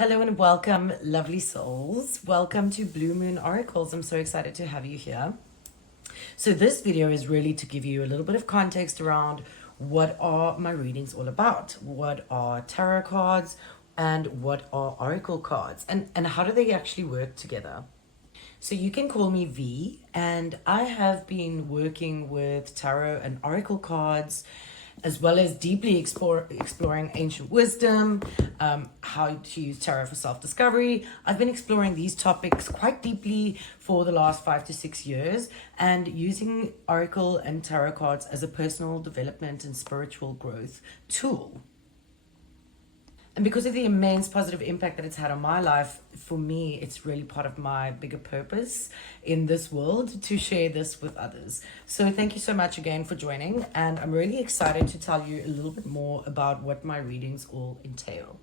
Hello and welcome, lovely souls. Welcome to Blue Moon Oracles. I'm so excited to have you here. So this video is really to give you a little bit of context around what are my readings all about, what are tarot cards, and what are oracle cards, and how do they actually work together. So you can call me V, and I have been working with tarot and oracle cards, as well as deeply exploring ancient wisdom, how to use tarot for self-discovery. I've been exploring these topics quite deeply for the last 5 to 6 years, and using oracle and tarot cards as a personal development and spiritual growth tool. And because of the immense positive impact that it's had on my life, for me, it's really part of my bigger purpose in this world to share this with others. So thank you so much again for joining. And I'm really excited to tell you a little bit more about what my readings all entail.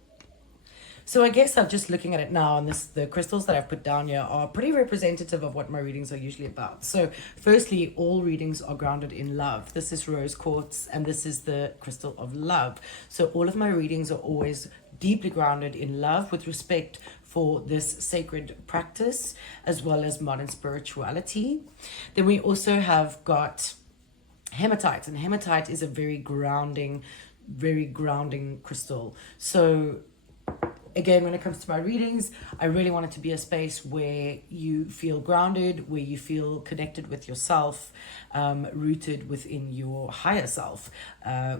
So I guess I'm just looking at it now, and the crystals that I've put down here are pretty representative of what my readings are usually about. So firstly, all readings are grounded in love. This is rose quartz, and this is the crystal of love. So all of my readings are always deeply grounded in love, with respect for this sacred practice, as well as modern spirituality. Then we also have got hematite, and hematite is a very grounding crystal. So again, when it comes to my readings, I really want it to be a space where you feel grounded, where you feel connected with yourself, rooted within your higher self,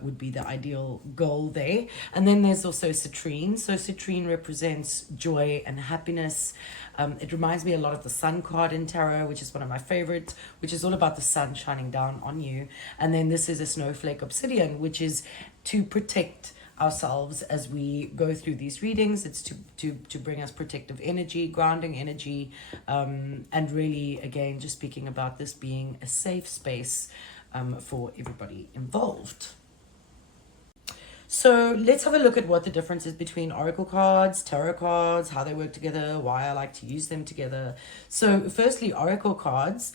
would be the ideal goal there. And then there's also citrine. So citrine represents joy and happiness. It reminds me a lot of the sun card in tarot, which is one of my favorites, which is all about the sun shining down on you. And then this is a snowflake obsidian, which is to protect ourselves as we go through these readings. It's to bring us protective energy, grounding energy, and really, again, just speaking about this being a safe space for everybody involved. So let's have a look at what the difference is between oracle cards, tarot cards, how they work together, why I like to use them together. So firstly, oracle cards,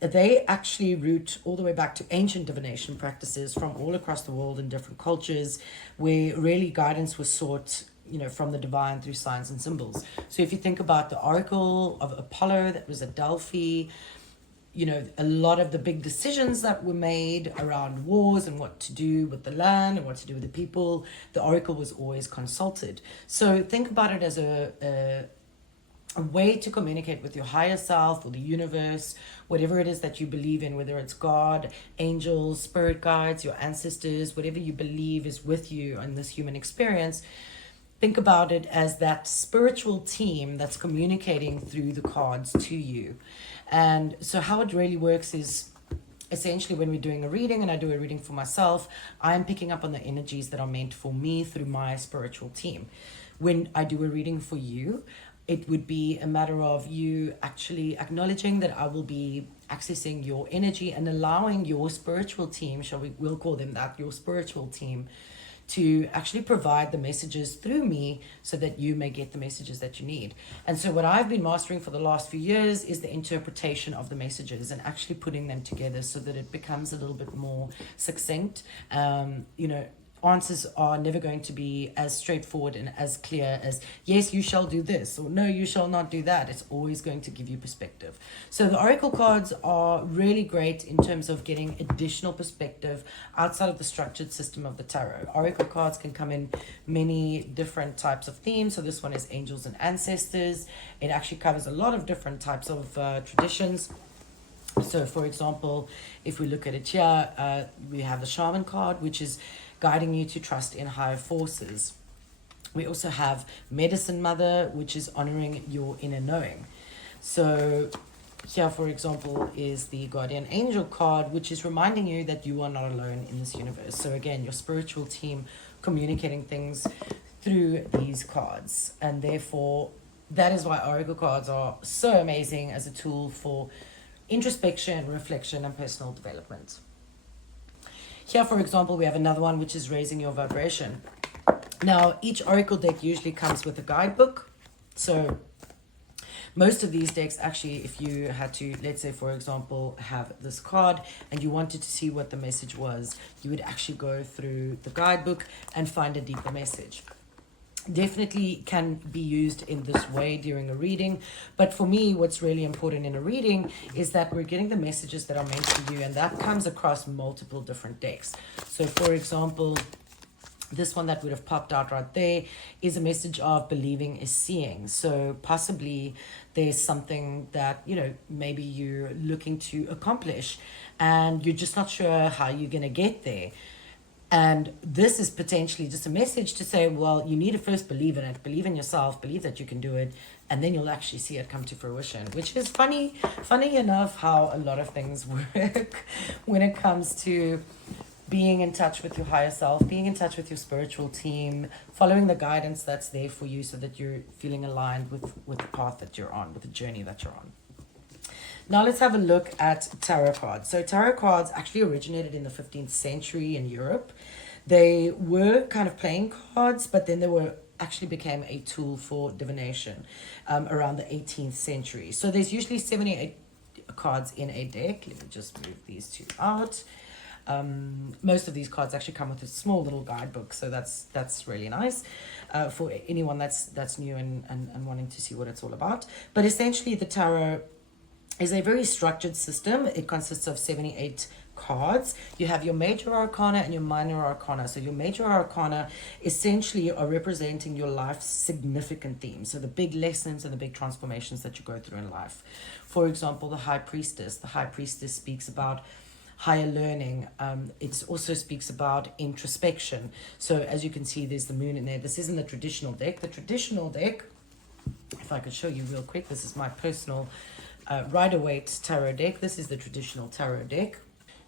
they actually root all the way back to ancient divination practices from all across the world in different cultures, where really guidance was sought, from the divine through signs and symbols. So if you think about the oracle of Apollo that was at Delphi, a lot of the big decisions that were made around wars and what to do with the land and what to do with the people, the oracle was always consulted. So think about it as a way to communicate with your higher self or the universe, whatever it is that you believe in, whether it's God, angels, spirit guides, your ancestors, whatever you believe is with you in this human experience. Think about it as that spiritual team that's communicating through the cards to you. And so how it really works is, essentially, when we're doing a reading, and I do a reading for myself, I'm picking up on the energies that are meant for me through my spiritual team. When I do a reading for you, it would be a matter of you actually acknowledging that I will be accessing your energy and allowing your spiritual team, we'll call them that, your spiritual team, to actually provide the messages through me so that you may get the messages that you need. And so what I've been mastering for the last few years is the interpretation of the messages and actually putting them together so that it becomes a little bit more succinct. Answers are never going to be as straightforward and as clear as, yes, you shall do this, or no, you shall not do that. It's always going to give you perspective. So the oracle cards are really great in terms of getting additional perspective outside of the structured system of the tarot. Oracle cards can come in many different types of themes. So this one is angels and ancestors. It actually covers a lot of different types of traditions. So for example, if we look at it here, we have the shaman card, which is guiding you to trust in higher forces. We also have medicine mother, which is honoring your inner knowing. So here, for example, is the guardian angel card, which is reminding you that you are not alone in this universe. So again, your spiritual team communicating things through these cards. And therefore, that is why oracle cards are so amazing as a tool for introspection, reflection, and personal development. Here, for example, we have another one, which is raising your vibration. Now, each oracle deck usually comes with a guidebook. So most of these decks, actually, if you had to, let's say, for example, have this card and you wanted to see what the message was, you would actually go through the guidebook and find a deeper message. definitely can be used in this way during a reading. But for me, what's really important in a reading is that we're getting the messages that are meant for you, and that comes across multiple different decks. So for example, this one that would have popped out right there is a message of believing is seeing. So possibly there's something that, maybe you're looking to accomplish and you're just not sure how you're going to get there. And this is potentially just a message to say, well, you need to first believe in it, believe in yourself, believe that you can do it, and then you'll actually see it come to fruition, which is funny enough how a lot of things work when it comes to being in touch with your higher self, being in touch with your spiritual team, following the guidance that's there for you so that you're feeling aligned with the path that you're on, with the journey that you're on. Now let's have a look at tarot cards. So tarot cards actually originated in the 15th century in Europe. They were kind of playing cards, but then they were actually became a tool for divination around the 18th century. So there's usually 78 cards in a deck. Let me just move these two out. Most of these cards actually come with a small little guidebook, so that's really nice for anyone that's new and wanting to see what it's all about. But essentially the tarot is a very structured system. It consists of 78 cards. You have your major arcana and your minor arcana. So your major arcana essentially are representing your life's significant themes. So the big lessons and the big transformations that you go through in life. For example, the high priestess. The high priestess speaks about higher learning. It also speaks about introspection. So as you can see, there's the moon in there. This isn't the traditional deck. The traditional deck, if I could show you real quick, this is my personal Rider-Waite tarot deck. This is the traditional tarot deck.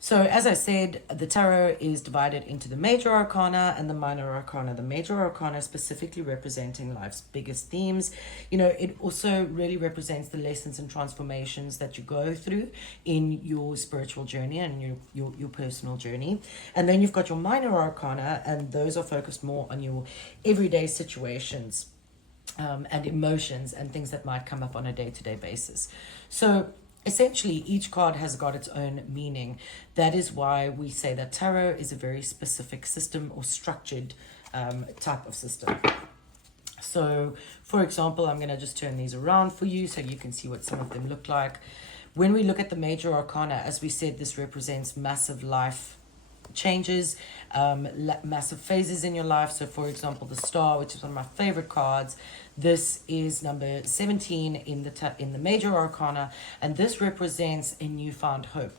So as I said, the tarot is divided into the major arcana and the minor arcana. The major arcana specifically representing life's biggest themes. It also really represents the lessons and transformations that you go through in your spiritual journey and your personal journey. And then you've got your minor arcana, and those are focused more on your everyday situations and emotions and things that might come up on a day-to-day basis. So essentially, each card has got its own meaning. That is why we say that tarot is a very specific system or structured type of system. So, for example, I'm going to just turn these around for you so you can see what some of them look like. When we look at the major arcana, as we said, this represents massive life changes, massive phases in your life. So for example, the star, which is one of my favorite cards, this is number 17 in the major arcana, and this represents a newfound hope.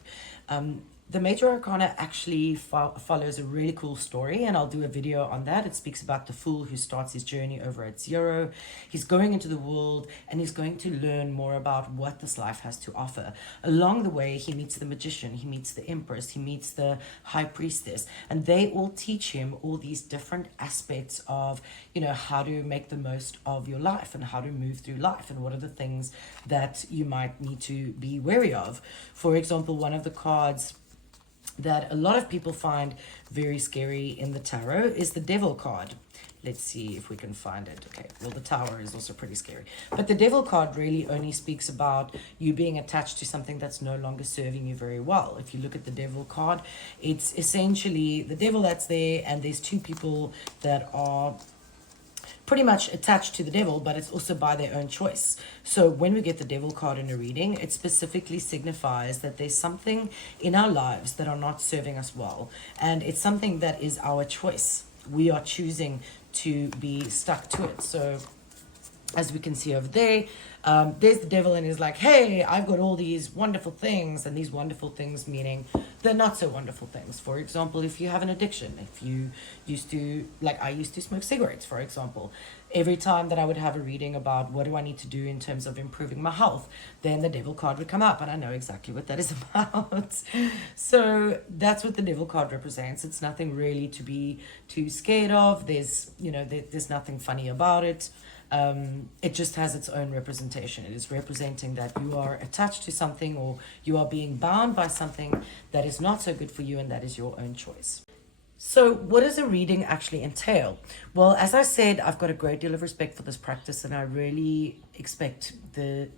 The major arcana actually follows a really cool story, and I'll do a video on that. It speaks about the fool who starts his journey over at 0. He's going into the world and he's going to learn more about what this life has to offer. Along the way, he meets the magician, he meets the empress, he meets the high priestess, and they all teach him all these different aspects of, how to make the most of your life and how to move through life and what are the things that you might need to be wary of. For example, one of the cards that a lot of people find very scary in the tarot is the devil card. Let's see if we can find it. Okay, well, the tower is also pretty scary. But the devil card really only speaks about you being attached to something that's no longer serving you very well. If you look at the devil card, it's essentially the devil that's there, and there's two people that are pretty much attached to the devil, but it's also by their own choice. So when we get the devil card in a reading, it specifically signifies that there's something in our lives that are not serving us well, and it's something that is our choice. We are choosing to be stuck to it. So as we can see over there, there's the devil, and he's like, hey, I've got all these wonderful things, and these wonderful things meaning they're not so wonderful things. For example, if you have an addiction, if you used to, like I used to smoke cigarettes, for example, every time that I would have a reading about what do I need to do in terms of improving my health, then the devil card would come up, and I know exactly what that is about. So that's what the devil card represents. It's nothing really to be too scared of. There's nothing funny about it. It just has its own representation. It is representing that you are attached to something, or you are being bound by something that is not so good for you, and that is your own choice. So what does a reading actually entail? Well, as I said, I've got a great deal of respect for this practice, and I really expect the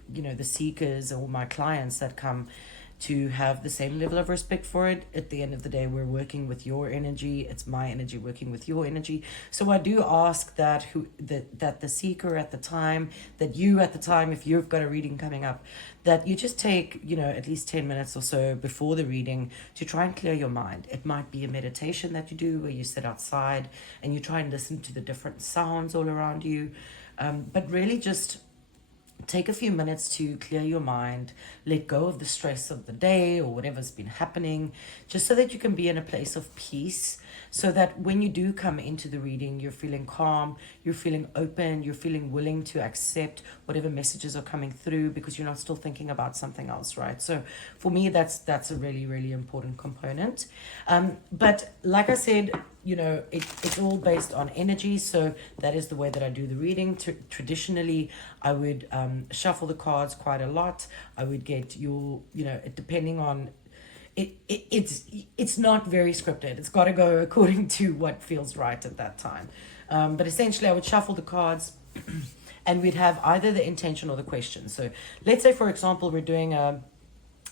seekers or my clients that come to have the same level of respect for it. At the end of the day, we're working with your energy. It's my energy working with your energy. So I do ask that that the seeker at the time, that you at the time, if you've got a reading coming up, that you just take, at least 10 minutes or so before the reading to try and clear your mind. It might be a meditation that you do where you sit outside and you try and listen to the different sounds all around you. But really just take a few minutes to clear your mind, let go of the stress of the day or whatever's been happening, just so that you can be in a place of peace, so that when you do come into the reading, you're feeling calm, you're feeling open, you're feeling willing to accept whatever messages are coming through, because you're not still thinking about something else, right? So for me, that's a really, really important component. But like I said, it's all based on energy. So that is the way that I do the reading. Traditionally, I would shuffle the cards quite a lot. I would get depending on it's not very scripted. It's got to go according to what feels right at that time. But essentially, I would shuffle the cards and we'd have either the intention or the question. So let's say, for example, we're doing a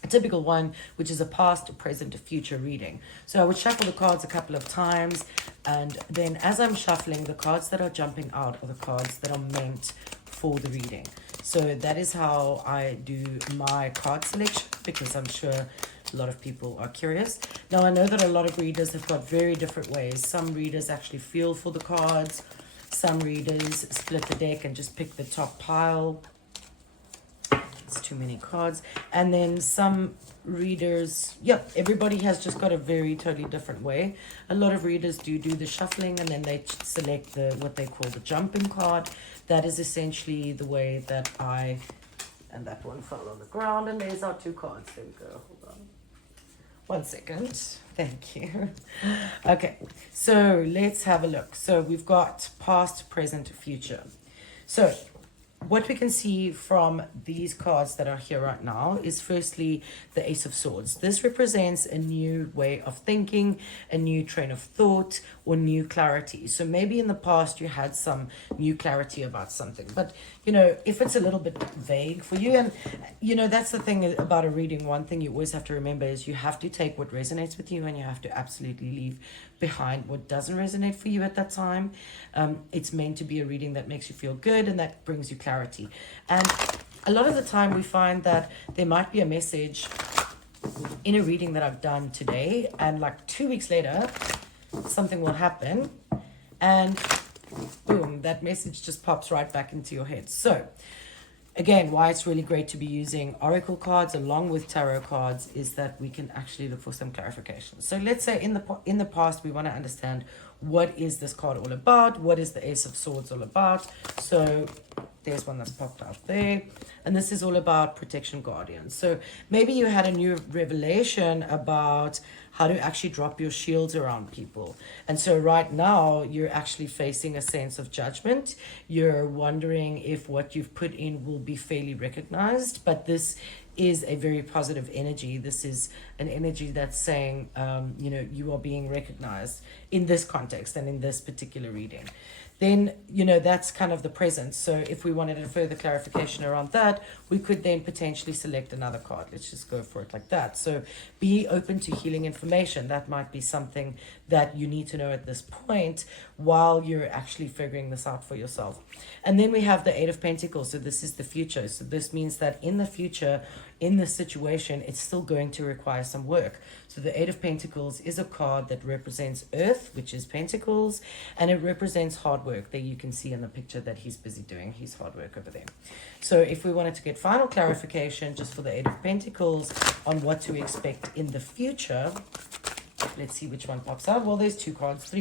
typical one, which is a past, present, future reading. So I would shuffle the cards a couple of times, and then as I'm shuffling, the cards that are jumping out are the cards that are meant for the reading. So that is how I do my card selection, because I'm sure a lot of people are curious. Now, I know that a lot of readers have got very different ways. Some readers actually feel for the cards. Some readers split the deck and just pick the top pile. Too many cards. And then some readers, everybody has just got a very totally different way. A lot of readers do the shuffling, and then they select what they call the jumping card. That is essentially the way that and that one fell on the ground, and there's our two cards. There we go. Hold on 1 second. Thank you. Okay, so let's have a look. So we've got past, present, future. So what we can see from these cards that are here right now is firstly the Ace of Swords. This represents a new way of thinking, a new train of thought, or new clarity. So maybe in the past you had some new clarity about something, but if it's a little bit vague for you, and that's the thing about a reading. One thing you always have to remember is you have to take what resonates with you, and you have to absolutely leave behind what doesn't resonate for you at that time. It's meant to be a reading that makes you feel good and that brings you clarity. And a lot of the time we find that there might be a message in a reading that I've done today, and like 2 weeks later something will happen, and boom, that message just pops right back into your head. So again, why it's really great to be using oracle cards along with tarot cards is that we can actually look for some clarification. So let's say in the past we want to understand, what is this card all about? What is the Ace of Swords all about? So there's one that's popped out there, and this is all about protection, guardians. So maybe you had a new revelation about how to actually drop your shields around people, and so right now you're actually facing a sense of judgment. You're wondering if what you've put in will be fairly recognized, but this is a very positive energy. This is an energy that's saying, you are being recognized in this context and in this particular reading. Then, that's kind of the present. So if we wanted a further clarification around that, we could then potentially select another card. Let's just go for it like that. So be open to healing information. That might be something that you need to know at this point while you're actually figuring this out for yourself. And then we have the Eight of Pentacles. So this is the future. So this means that in the future, in this situation, it's still going to require some work. So the Eight of Pentacles is a card that represents Earth, which is Pentacles, and it represents hard work. There you can see in the picture that he's busy doing his hard work over there. So if we wanted to get final clarification just for the Eight of Pentacles on what to expect in the future, let's see which one pops out. Well, there's three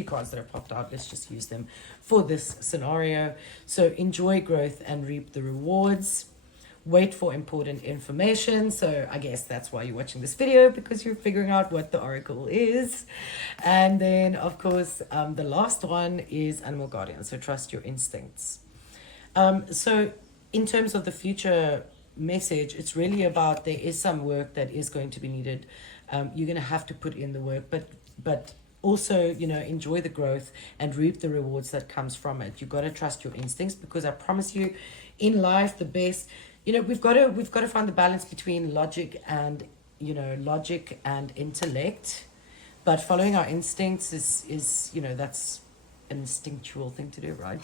cards that have popped out. Let's just use them for this scenario. So enjoy growth and reap the rewards. Wait for important information. So I guess that's why you're watching this video, because you're figuring out what the oracle is. And then of course the last one is animal guardian. So trust your instincts. So in terms of the future message, it's really about, there is some work that is going to be needed. You're going to have to put in the work, but also, enjoy the growth and reap the rewards that comes from it. You've got to trust your instincts, because I promise you, in life, the best, we've got to find the balance between logic and logic and intellect, but following our instincts is that's an instinctual thing to do, right?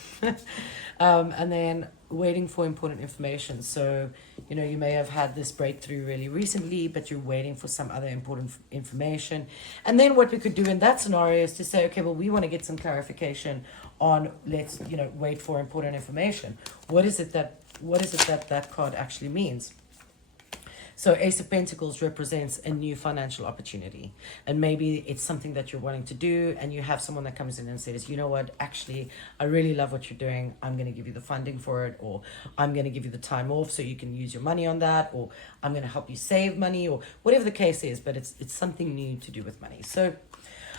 And then waiting for important information. So, you may have had this breakthrough really recently, but you're waiting for some other important information. And then what we could do in that scenario is to say, okay, well, we want to get some clarification on, let's, wait for important information. What is it that card actually means? So Ace of Pentacles represents a new financial opportunity. And maybe it's something that you're wanting to do, and you have someone that comes in and says, you know what, actually, I really love what you're doing. I'm going to give you the funding for it, or I'm going to give you the time off so you can use your money on that, or I'm going to help you save money, or whatever the case is, but it's something new to do with money. So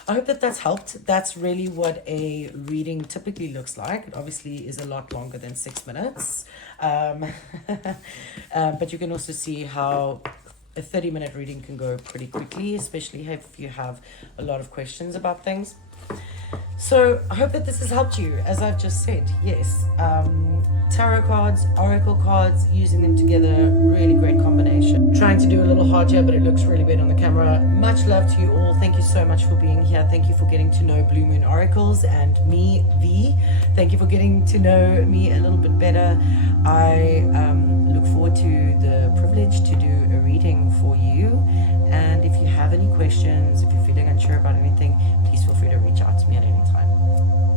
I hope that that's helped. That's really what a reading typically looks like. It obviously is a lot longer than 6 minutes. But you can also see how a 30-minute reading can go pretty quickly, especially if you have a lot of questions about things. So I hope that this has helped you. As I've just said, yes, tarot cards, oracle cards, using them together, really great combination. Trying to do a little hard here, but it looks really weird on the camera. Much love to you all. Thank you so much for being here. Thank you for getting to know Blue Moon Oracles and me, V. Thank you for getting to know me a little bit better. I look forward to the privilege to do a reading for you. And if you have any questions, if you're feeling unsure about anything, please feel free to reach out to me at any time.